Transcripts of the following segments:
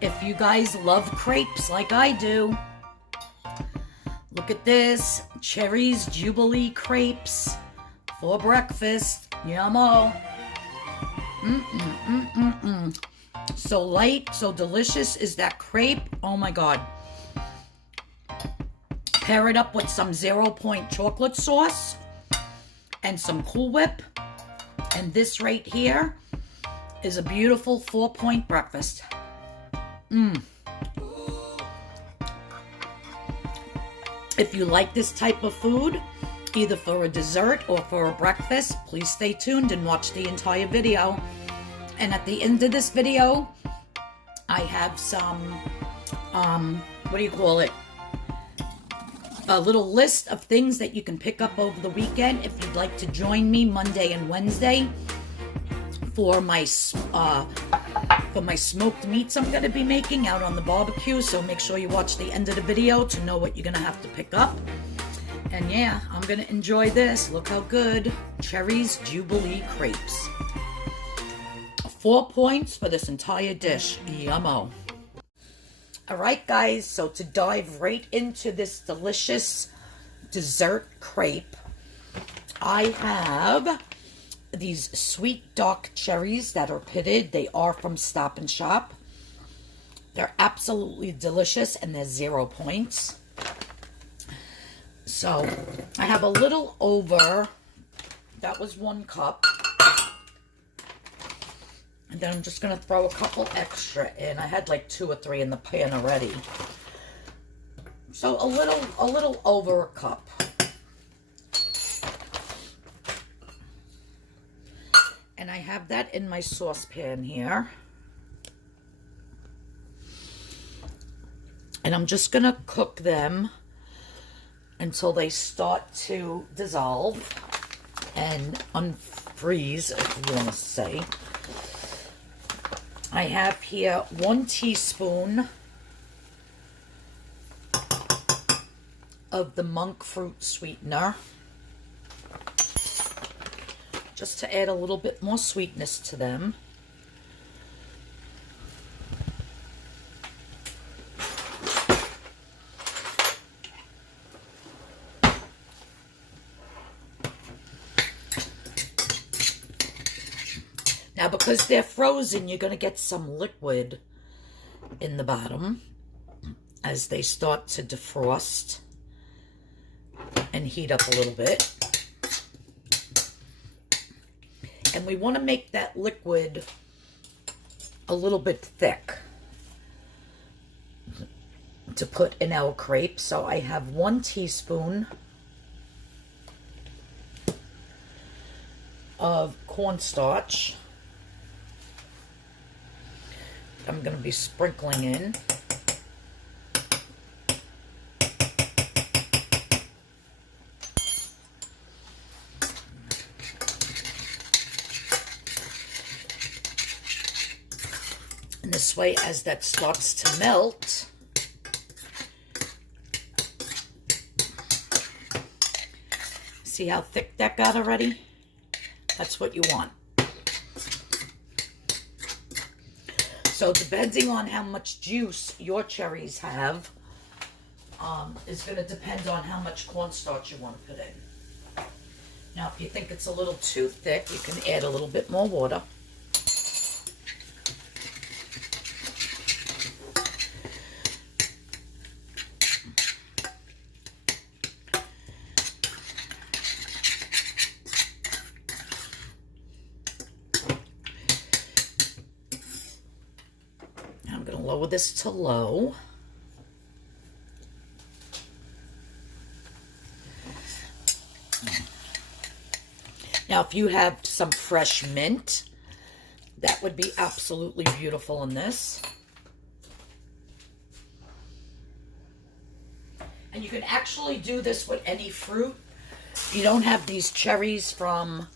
If you guys love crepes like I do, look at this. Cherries Jubilee Crepes for breakfast. Yummo. So light, so delicious is that crepe. Oh my God. Pair it up with some 0-point chocolate sauce and some Cool Whip. And this right here is a beautiful 4-point breakfast. If you like this type of food, either for a dessert or for a breakfast, please stay tuned and watch the entire video. And at the end of this video, I have some, what do you call it? A little list of things that you can pick up over the weekend if you'd like to join me Monday and Wednesday for my smoked meats I'm going to be making out on the barbecue. So make sure you watch the end of the video to know what you're going to have to pick up. And yeah, I'm going to enjoy this. Look how good. Cherries Jubilee Crepes. 4 points for this entire dish. Yummo. Alright guys, so to dive right into this delicious dessert crepe, I have these sweet dark cherries that are pitted. They are from Stop and Shop. They're absolutely delicious and they're 0 points. So I have a little over, that was 1 cup. And then I'm just going to throw a couple extra in. I had like 2 or 3 in the pan already. So a little over a cup. And I have that in my saucepan here. And I'm just going to cook them until they start to dissolve and unfreeze, if you want to say. I have here 1 teaspoon of the monk fruit sweetener, just to add a little bit more sweetness to them. Now, because they're frozen, you're going to get some liquid in the bottom as they start to defrost and heat up a little bit. And we want to make that liquid a little bit thick to put in our crepe. So I have 1 teaspoon of cornstarch. I'm going to be sprinkling in. And this way, as that starts to melt, see how thick that got already? That's what you want. So depending on how much juice your cherries have, is going to depend on how much cornstarch you want to put in. Now, if you think it's a little too thick, you can add a little bit more water. Lower this to low. Now, if you have some fresh mint, that would be absolutely beautiful in this. And you can actually do this with any fruit. If you don't have these cherries from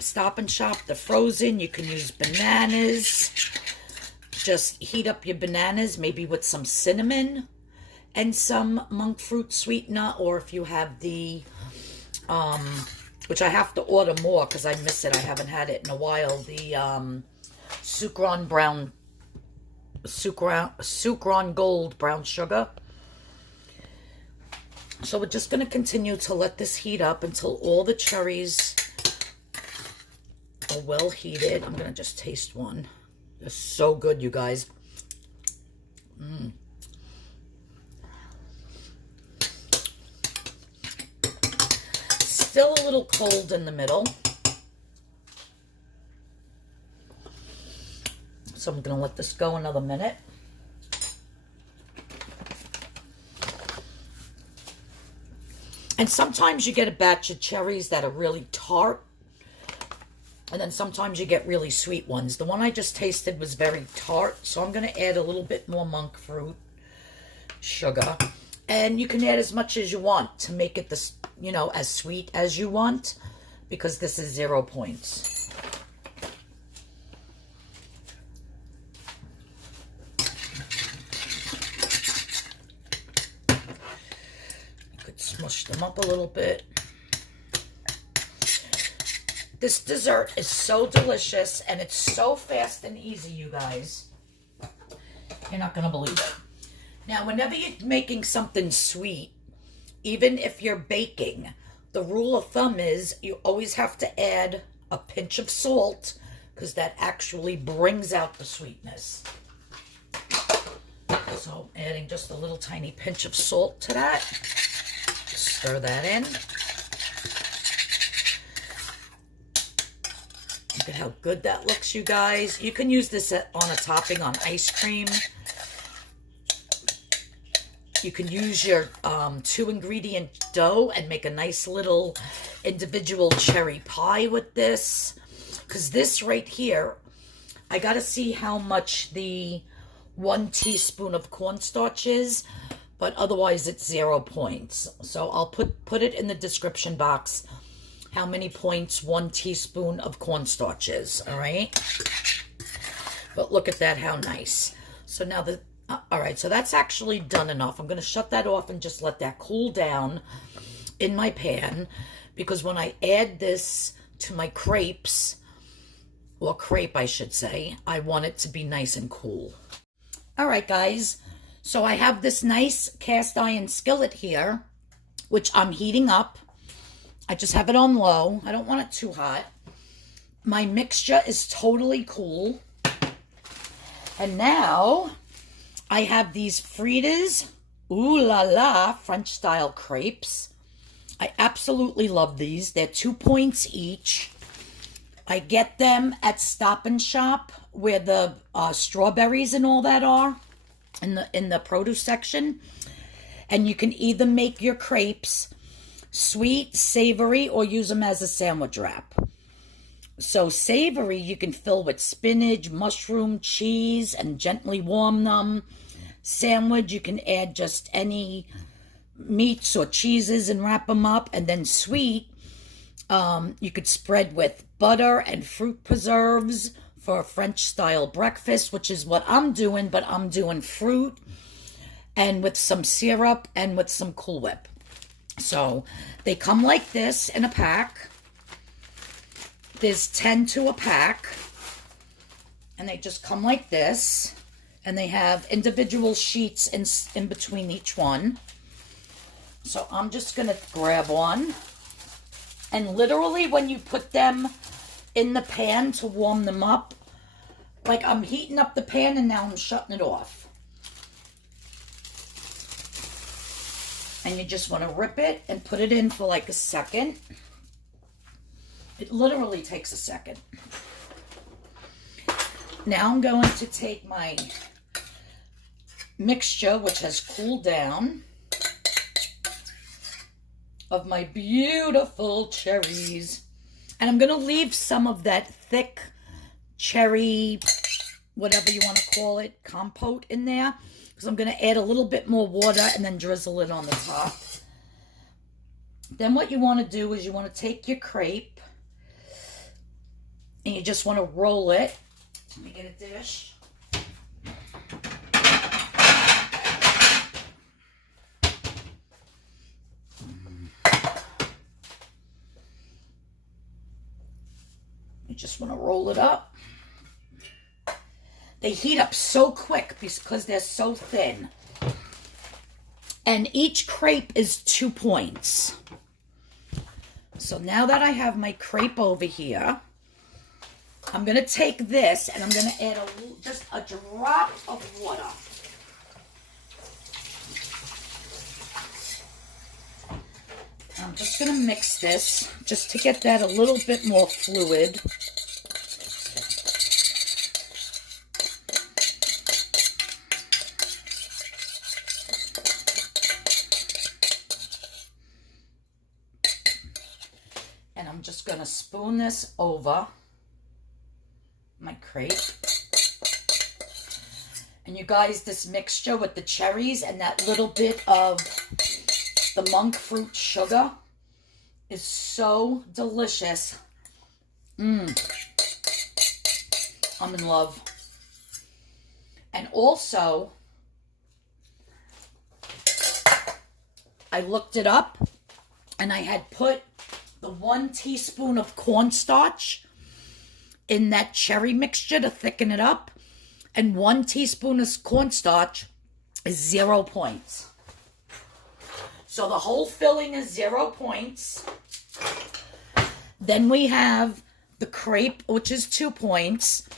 Stop and Shop, they're frozen, you can use bananas. Just heat up your bananas, maybe with some cinnamon and some monk fruit sweetener, or if you have the, which I have to order more because I miss it, I haven't had it in a while, the Sucron brown Sucron Gold brown sugar. So we're just going to continue to let this heat up until all the cherries are well heated. I'm going to just taste one. They're so good, you guys. Still a little cold in the middle. So I'm going to let this go another minute. And sometimes you get a batch of cherries that are really tart. And then sometimes you get really sweet ones. The one I just tasted was very tart. So I'm going to add a little bit more monk fruit sugar. And you can add as much as you want to make it this, you know, as sweet as you want. Because this is 0 points. Smush them up a little bit. This dessert is so delicious and it's so fast and easy, you guys. You're not going to believe it. Now, whenever you're making something sweet, even if you're baking, the rule of thumb is you always have to add a pinch of salt because that actually brings out the sweetness. So adding just a little tiny pinch of salt to that. Stir that in. Look at how good that looks, you guys. You can use this on a topping on ice cream. You can use your 2-ingredient dough and make a nice little individual cherry pie with this. Because this right here, I got to see how much the 1 teaspoon of cornstarch is. But otherwise it's 0 points. So I'll put it in the description box how many points 1 teaspoon of cornstarch is, all right? But look at that, how nice. So now all right, so that's actually done enough. I'm going to shut that off and just let that cool down in my pan. Because when I add this to my crepes, or crepe I should say, I want it to be nice and cool. All right, guys. So I have this nice cast iron skillet here, which I'm heating up. I just have it on low. I don't want it too hot. My mixture is totally cool. And now I have these Frida's Ooh La La French style crepes. I absolutely love these. They're 2 points each. I get them at Stop and Shop where the strawberries and all that are. In the produce section, and you can either make your crepes sweet, savory, or use them as a sandwich wrap. So savory you can fill with spinach, mushroom, cheese, and gently warm them. Sandwich you can add just any meats or cheeses and wrap them up. And then sweet you could spread with butter and fruit preserves for a French style breakfast, which is what I'm doing, but I'm doing fruit and with some syrup and with some Cool Whip. So they come like this in a pack. There's 10 to a pack, and they just come like this, and they have individual sheets in between each one. So I'm just going to grab one, and literally when you put them in the pan to warm them up, like I'm heating up the pan and now I'm shutting it off. And you just want to rip it and put it in for like a second. It literally takes a second. Now I'm going to take my mixture, which has cooled down, of my beautiful cherries. And I'm going to leave some of that thick cherry, whatever you want to call it, compote in there. Because I'm going to add a little bit more water and then drizzle it on the top. Then what you want to do is you want to take your crepe and you just want to roll it. Let me get a dish. You just want to roll it up. They heat up so quick because they're so thin. And each crepe is 2 points. So now that I have my crepe over here, I'm going to take this and I'm going to add just a drop of water. I'm just going to mix this just to get that a little bit more fluid. And I'm just going to spoon this over my crepe. And you guys, this mixture with the cherries and that little bit of the monk fruit sugar is so delicious. I'm in love. And also, I looked it up and I had put the 1 teaspoon of cornstarch in that cherry mixture to thicken it up. And 1 teaspoon of cornstarch is 0 points. So the whole filling is 0 points. Then we have the crepe, which is 2 points.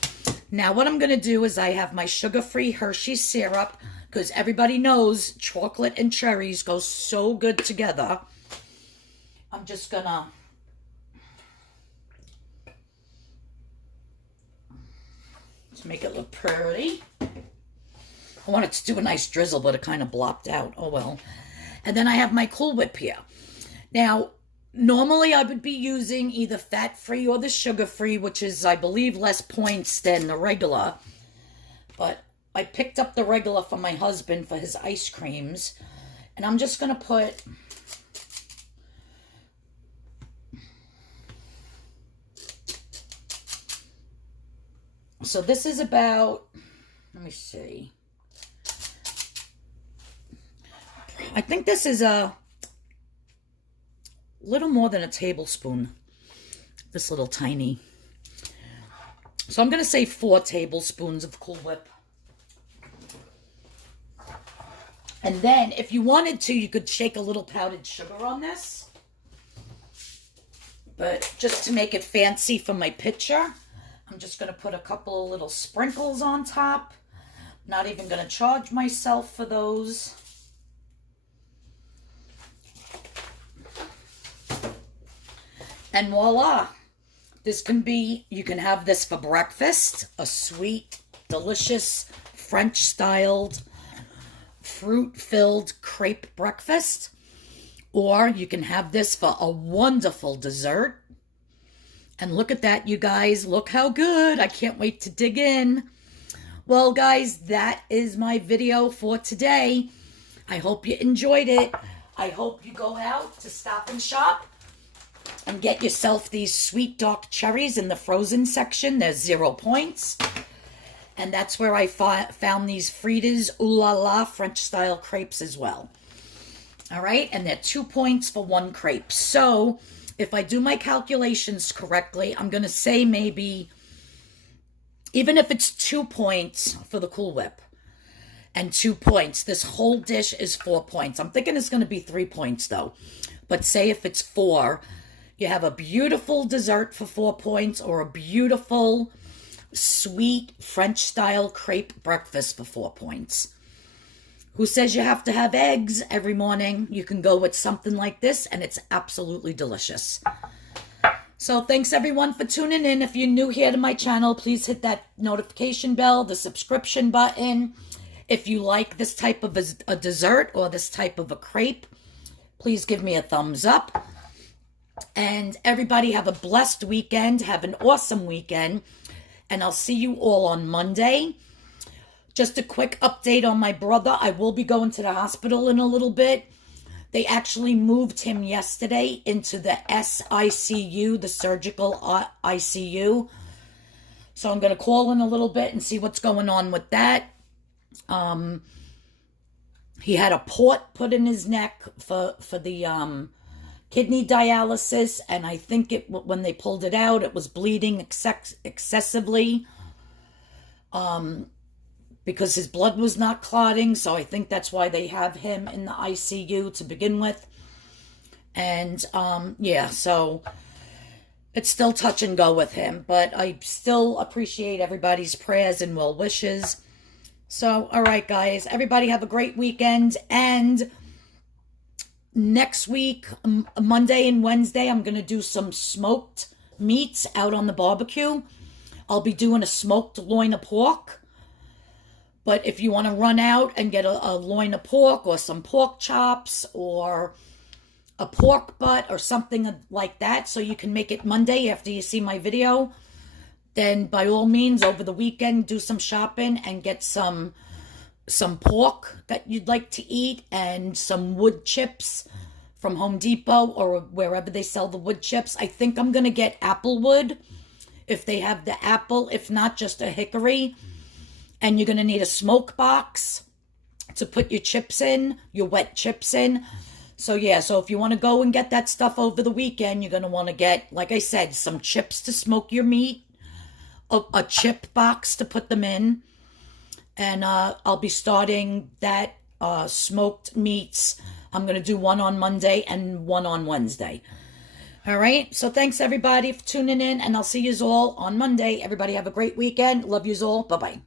Now what I'm going to do is I have my sugar-free Hershey's syrup, because everybody knows chocolate and cherries go so good together. I'm just going to make it look pretty. I wanted to do a nice drizzle, but it kind of blopped out. Oh well. And then I have my Cool Whip here. Now, normally I would be using either fat-free or the sugar-free, which is, I believe, less points than the regular. But I picked up the regular for my husband for his ice creams. And I'm just going to put so this is about, let me see. I think this is a little more than a tablespoon. This little tiny. So I'm going to say 4 tablespoons of Cool Whip. And then if you wanted to, you could shake a little powdered sugar on this. But just to make it fancy for my picture, I'm just going to put a couple of little sprinkles on top. Not even going to charge myself for those. And voila, this can be, you can have this for breakfast, a sweet, delicious, French-styled, fruit-filled crepe breakfast. Or you can have this for a wonderful dessert. And look at that, you guys. Look how good. I can't wait to dig in. Well, guys, that is my video for today. I hope you enjoyed it. I hope you go out to Stop and Shop and get yourself these sweet dark cherries in the frozen section. There's 0 points. And that's where I found these Frida's Ooh La La French-style crepes as well. All right, and they're 2 points for 1 crepe. So if I do my calculations correctly, I'm going to say maybe, even if it's 2 points for the Cool Whip and 2 points, this whole dish is 4 points. I'm thinking it's going to be 3 points though. But say if it's 4, you have a beautiful dessert for 4 points, or a beautiful, sweet, French-style crepe breakfast for 4 points. Who says you have to have eggs every morning? You can go with something like this, and it's absolutely delicious. So thanks, everyone, for tuning in. If you're new here to my channel, please hit that notification bell, the subscription button. If you like this type of a dessert or this type of a crepe, please give me a thumbs up. And everybody have a blessed weekend. Have an awesome weekend. And I'll see you all on Monday. Just a quick update on my brother. I will be going to the hospital in a little bit. They actually moved him yesterday into the SICU, the surgical ICU. So I'm going to call in a little bit and see what's going on with that. He had a port put in his neck for the kidney dialysis, and I think when they pulled it out, it was bleeding excessively. because his blood was not clotting. So I think that's why they have him in the ICU to begin with. And yeah, so it's still touch and go with him, but I still appreciate everybody's prayers and well wishes. So, all right, guys, everybody have a great weekend. And next week, Monday and Wednesday, I'm going to do some smoked meats out on the barbecue. I'll be doing a smoked loin of pork. But if you want to run out and get a loin of pork or some pork chops or a pork butt or something like that, so you can make it Monday after you see my video, then by all means over the weekend do some shopping and get some pork that you'd like to eat and some wood chips from Home Depot or wherever they sell the wood chips. I think I'm going to get apple wood if they have the apple, if not just a hickory. And you're going to need a smoke box to put your chips in, your wet chips in. So yeah, so if you want to go and get that stuff over the weekend, you're going to want to get, like I said, some chips to smoke your meat, a chip box to put them in, and I'll be starting that smoked meats. I'm going to do one on Monday and one on Wednesday. All right, so thanks everybody for tuning in, and I'll see you all on Monday. Everybody have a great weekend. Love you all. Bye-bye.